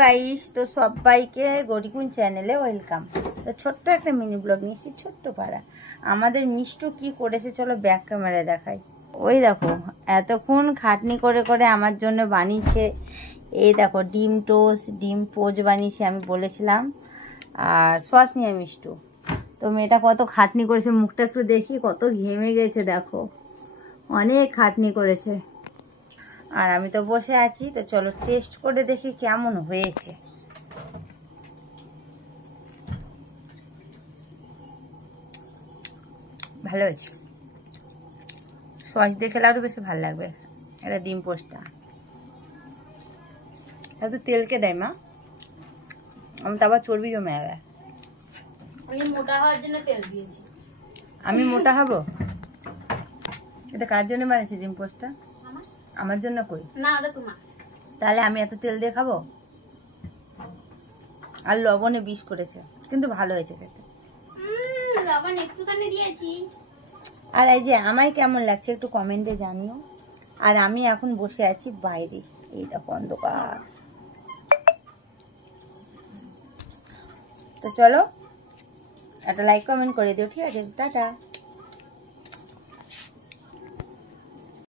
Guys, তো সবাইকে গরিকুন চ্যানেলে ওয়েলকাম। তো ছোট্ট একটা মিনি ব্লগ নিয়েছি, ছোট্ট পাড়া। আমাদের মিষ্টু কি করেছে চলো ব্যাক ক্যামেরায় দেখাই। ওই দেখো, এতক্ষণ খাটনি করে করে আমার জন্য বানিয়েছে। এই দেখো, ডিম টোস্ট, ডিম পোচ বানিয়েছে, আমি বলেছিলাম। আর সস নিয়ে মিষ্টু। তো মেয়েটা কত খাটনি করেছে, মুখটা একটু দেখি, কত ঘেমে গেছে দেখো, অনেক খাটনি করেছে। আর আমি তো বসে আছি, তো চলো টেস্ট করে দেখি কেমন হয়েছে। ভালো হয়েছে, সস দিয়ে খেলে আরও বেশি ভালো লাগবে। এটা ডিম পোস্টটা এত তেলকে দেয় মা, আমি তো আবার চর্বি জমে যাবে। আমি মোটা হওয়ার জন্য তেল দিয়েছি। আমি মোটা হবো? এটা কার জন্য বানিয়েছি ডিম পোস্টটা? আমার জন্য? কই না, ওটা তোমার। তাহলে আমি এত তেল দিয়ে খাবো? আর লবণে বিষ করেছে, কিন্তু ভালো হয়েছে খেতে। লবণ একটুখানি দিয়েছি। আর এই যে আমায় কেমন লাগছে একটু কমেন্টে জানিও। আর আমি এখন বসে আছি বাইরে, এই দেখো অন্ধকার। তো চলো একটা লাইক কমেন্ট করে দিও, ঠিক আছে? টাটা।